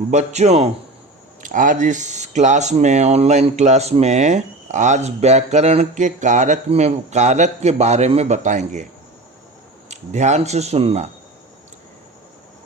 बच्चों, आज इस क्लास में ऑनलाइन क्लास में आज व्याकरण के कारक के बारे में बताएंगे। ध्यान से सुनना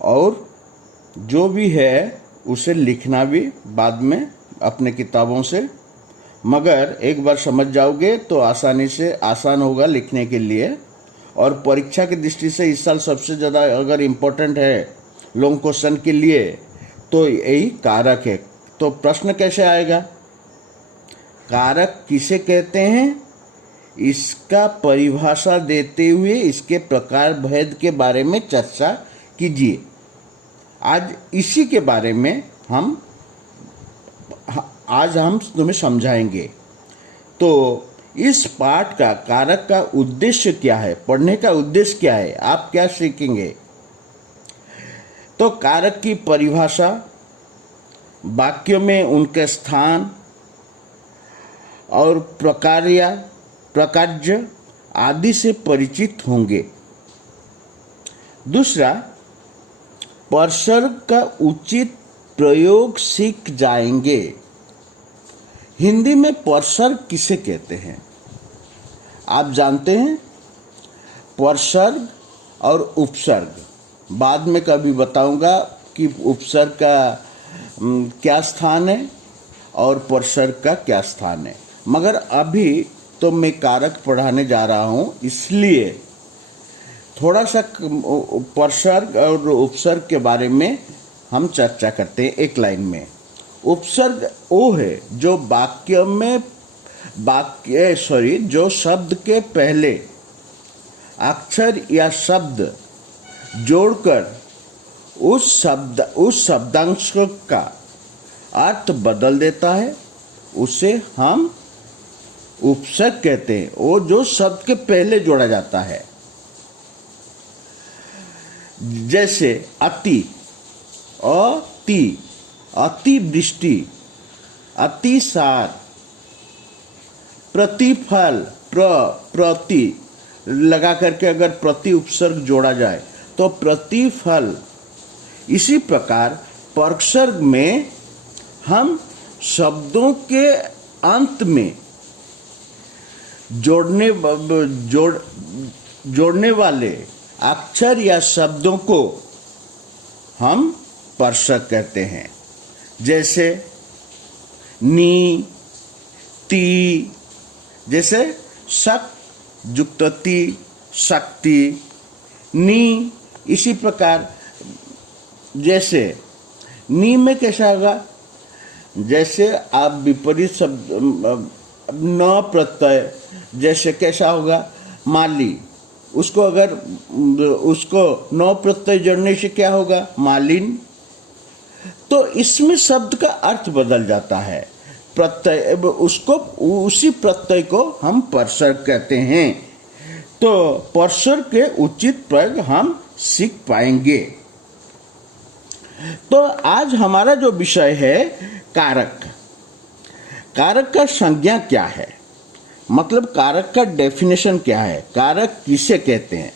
और जो भी है उसे लिखना भी बाद में अपने किताबों से, मगर एक बार समझ जाओगे तो आसान होगा लिखने के लिए। और परीक्षा की दृष्टि से इस साल सबसे ज़्यादा अगर इम्पोर्टेंट है लॉन्ग क्वेश्चन के लिए तो यही कारक है। तो प्रश्न कैसे आएगा? कारक किसे कहते हैं, इसका परिभाषा देते हुए इसके प्रकार भेद के बारे में चर्चा कीजिए। आज इसी के बारे में हम तुम्हें समझाएंगे। तो इस पाठ का कारक का उद्देश्य क्या है, पढ़ने का उद्देश्य क्या है, आप क्या सीखेंगे? तो कारक की परिभाषा, वाक्य में उनके स्थान और प्रकार्य आदि से परिचित होंगे। दूसरा, परसर्ग का उचित प्रयोग सीख जाएंगे। हिंदी में परसर्ग किसे कहते हैं आप जानते हैं? परसर्ग और उपसर्ग बाद में कभी बताऊंगा कि उपसर्ग का क्या स्थान है और परसर्ग का क्या स्थान है, मगर अभी तो मैं कारक पढ़ाने जा रहा हूं, इसलिए थोड़ा सा परसर्ग और उपसर्ग के बारे में हम चर्चा करते हैं एक लाइन में। उपसर्ग वो है जो जो शब्द के पहले अक्षर या शब्द जोड़कर उस शब्दांश का अर्थ बदल देता है, उसे हम उपसर्ग कहते हैं। वो जो शब्द के पहले जोड़ा जाता है, जैसे अति, अति वृष्टि, अतिसार, प्रतिफल, प्रति लगा करके अगर प्रति उपसर्ग जोड़ा जाए तो प्रतिफल। इसी प्रकार परसर्ग में हम शब्दों के अंत में जोड़ने वाले अक्षर या शब्दों को हम परसर्ग कहते हैं। जैसे नी, ती, जैसे शक युक्त ती, शक्ति, नी। इसी प्रकार जैसे नी में कैसा होगा, जैसे आप विपरीत शब्द न प्रत्यय, जैसे कैसा होगा माली, उसको न प्रत्यय जोड़ने से क्या होगा मालिन। तो इसमें शब्द का अर्थ बदल जाता है, प्रत्यय उसी प्रत्यय को हम परसर्ग कहते हैं। तो परसर्ग के उचित प्रयोग हम सीख पाएंगे। तो आज हमारा जो विषय है कारक का संज्ञा क्या है, मतलब कारक का डेफिनेशन क्या है, कारक किसे कहते हैं।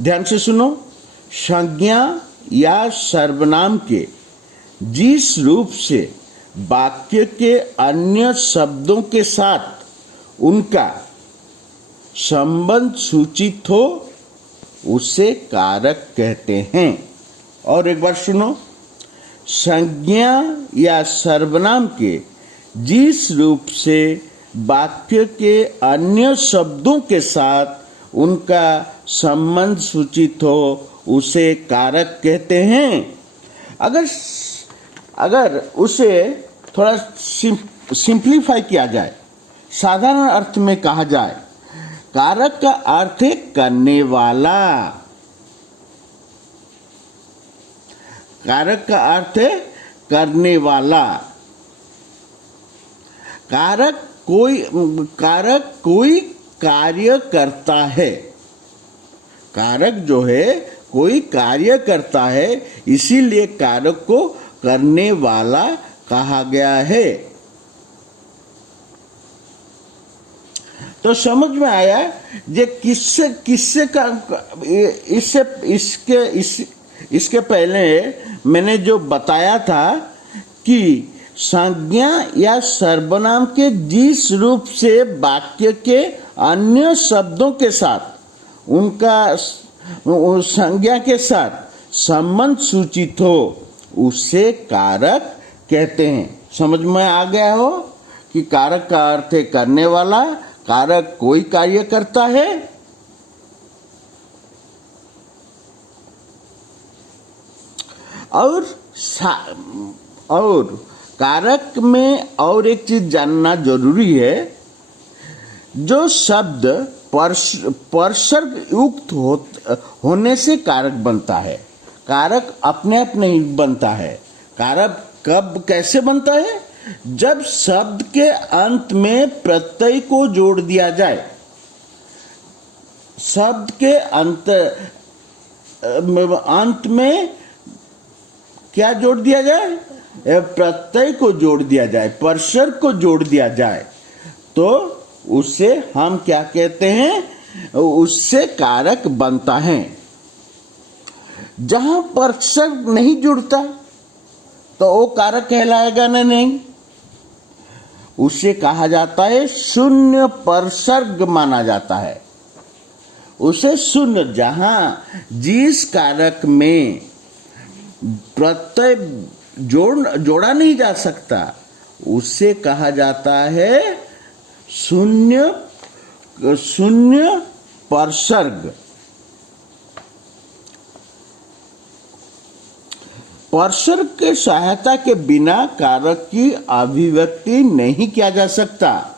ध्यान से सुनो। संज्ञा या सर्वनाम के जिस रूप से वाक्य के अन्य शब्दों के साथ उनका संबंध सूचित हो उसे कारक कहते हैं। और एक बार सुनो। संज्ञा या सर्वनाम के जिस रूप से वाक्य के अन्य शब्दों के साथ उनका संबंध सूचित हो उसे कारक कहते हैं। अगर उसे थोड़ा सिंप्लीफाई किया जाए, साधारण अर्थ में कहा जाए, कारक का अर्थ है करने वाला। कारक का अर्थ है करने वाला। कारक कोई कार्य करता है। कारक जो है कोई कार्य करता है, इसीलिए कारक को करने वाला कहा गया है। तो समझ में आया ये किससे का इसके पहले मैंने जो बताया था कि संज्ञा या सर्वनाम के जिस रूप से वाक्य के अन्य शब्दों के साथ उनका संज्ञा के साथ संबंध सूचित हो उसे कारक कहते हैं। समझ में आ गया हो कि कारक का अर्थ है करने वाला, कारक कोई कार्य करता है। और कारक में और एक चीज जानना जरूरी है, जो शब्द परसर्ग युक्त होने से कारक बनता है। कारक अपने आप नहीं बनता है। कारक कब कैसे बनता है? जब शब्द के अंत में प्रत्यय को जोड़ दिया जाए। शब्द के अंत में क्या जोड़ दिया जाए? प्रत्यय को जोड़ दिया जाए, परसर्ग को जोड़ दिया जाए, तो उससे हम क्या कहते हैं? उससे कारक बनता है। जहां परसर्ग नहीं जुड़ता तो वो कारक कहलाएगा ना, नहीं। उसे कहा जाता है शून्य परसर्ग माना जाता है। उसे शून्य, जहां जिस कारक में प्रत्यय जोड़ा नहीं जा सकता उसे कहा जाता है शून्य परसर्ग। परसर्ग के सहायता के बिना कारक की अभिव्यक्ति नहीं किया जा सकता।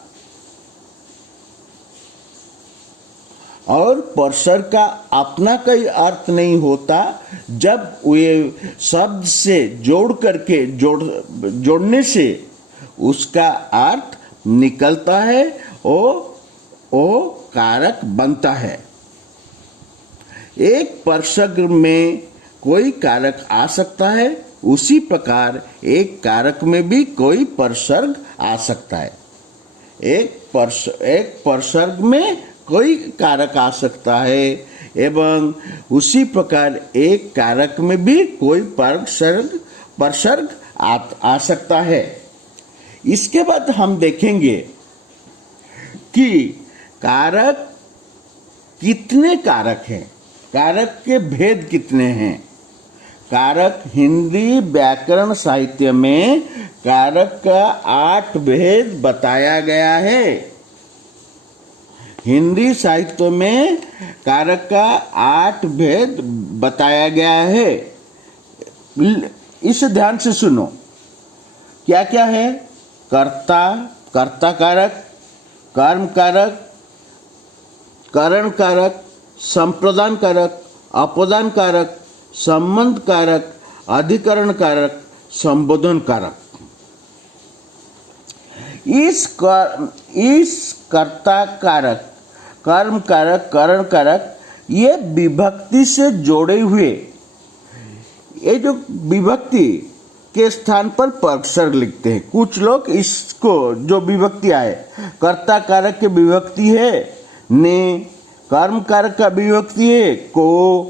और परसर्ग का अपना कोई अर्थ नहीं होता। जब वे शब्द से जोड़ने से उसका अर्थ निकलता है, वो कारक बनता है। एक परसर्ग में कोई कारक आ सकता है, उसी प्रकार एक कारक में भी कोई परसर्ग आ सकता है। एक परसर्ग में कोई कारक आ सकता है एवं उसी प्रकार एक कारक में भी कोई परसर्ग आ सकता है। इसके बाद हम देखेंगे कि कारक कितने कारक हैं, कारक के भेद कितने हैं। कारक हिंदी व्याकरण साहित्य में कारक का 8 भेद बताया गया है। हिंदी साहित्य में कारक का 8 भेद बताया गया है। इसे ध्यान से सुनो, क्या क्या है? कर्ता कारक, कर्म कारक, करण कारक, संप्रदान कारक, अपदान कारक, संबंध कारक, अधिकरण कारक, संबोधन कारक। इस कर्ता कारक, कर्म कारक, करण कारक, ये विभक्ति से जोड़े हुए, ये जो विभक्ति के स्थान पर परसर्ग लिखते हैं। कुछ लोग इसको जो विभक्ति आए, कर्ता कारक की विभक्ति है ने, कर्म कारक का विभक्ति है को,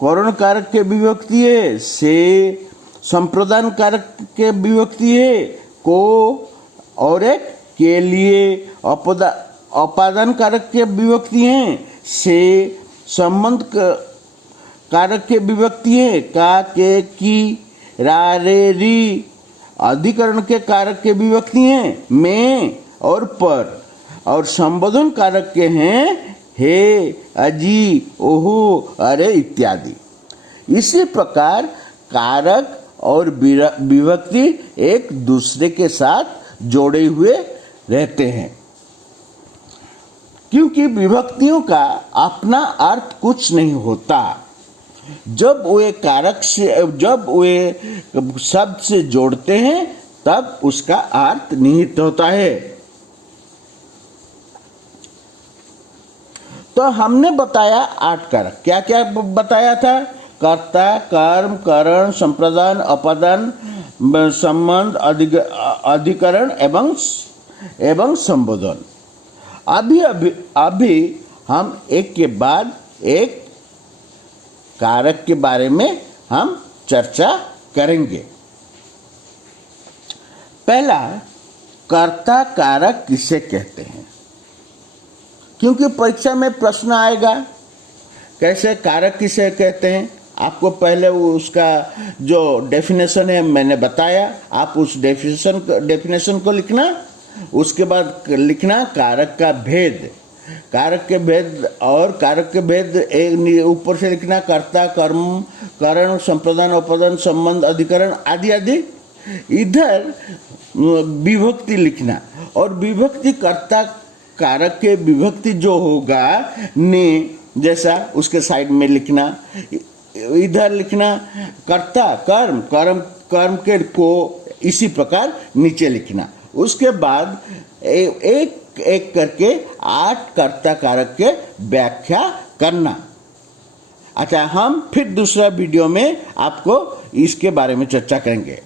करण कारक के विभक्ति है से, संप्रदान कारक के विभक्ति है को, और एक के लिए, अपादान कारक के विभक्ति हैं से, संबंध कारक के विभक्ति है का, के, की, रा, रे, री, अधिकरण के कारक के विभक्ति हैं में और पर, और संबोधन कारक के हैं हे, अजी, ओहो, अरे इत्यादि। इसी प्रकार कारक और विभक्ति एक दूसरे के साथ जोड़े हुए रहते हैं, क्योंकि विभक्तियों का अपना अर्थ कुछ नहीं होता। जब वे शब्द से जोड़ते हैं तब उसका अर्थ निहित होता है। तो हमने बताया 8 कारक। क्या क्या बताया था? कर्ता, कर्म, करण, संप्रदान, अपदान, संबंध, अधिकरण एवं संबोधन। अभी हम एक के बाद एक कारक के बारे में हम चर्चा करेंगे। पहला, कर्ता कारक किसे कहते हैं, क्योंकि परीक्षा में प्रश्न आएगा कैसे कारक किसे कहते हैं। आपको पहले उसका जो डेफिनेशन है मैंने बताया, आप उस डेफिनेशन को लिखना, उसके बाद लिखना कारक का भेद, कारक के भेद, और कारक के भेद एक ऊपर से लिखना कर्ता, कर्म, कारण, संप्रदान, उपदान, संबंध, अधिकरण आदि आदि। इधर विभक्ति लिखना, और विभक्ति कर्ता कारक के विभक्ति जो होगा ने जैसा उसके साइड में लिखना। इधर लिखना कर्ता, कर्म, कर्म के को इसी प्रकार नीचे लिखना। उसके बाद एक एक करके 8 कर्ता कारक के व्याख्या करना। अच्छा, हम फिर दूसरा वीडियो में आपको इसके बारे में चर्चा करेंगे।